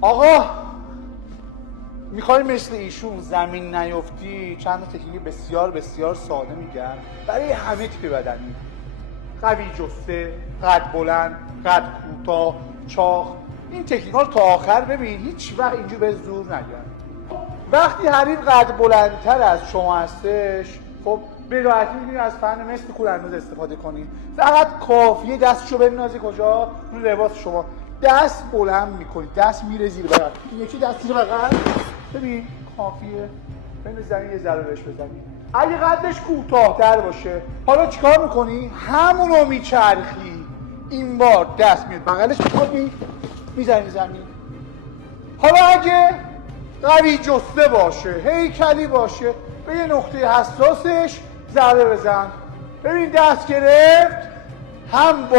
آقا میخوای مثل ایشون زمین نیفتی؟ چند تا تکنیک بسیار بسیار ساده میگم برای همه تیپ بدنی. قوی جسته، قد بلند، قد کوتاه، چاق. این تکنیک ها رو تا آخر ببین، هیچ وقت اینجور به زور نگن. وقتی حریف قد بلندتر از شما هستش، خب به راحتی میتونید از فن مثل کورانداز استفاده کنید. فقط کافیه دستشو بندازی کجا؟ رو لباس شما. دست بلند میکنید، دست میره زیر بغل، یکی دست زیر بغل. ببین کافیه بندازی زمین، یه ضربه بهش بزنی. اگه قدش کوتاه‌تر باشه، حالا چیکار میکنی؟ همونو میچرخی. این بار دست میاد بغلش میکنی، میزنی زمین. حالا اگه قوی جسته باشه، هیکلی باشه، به یه نقطه حساسش ضربه بزن. ببین دست گرفت، هم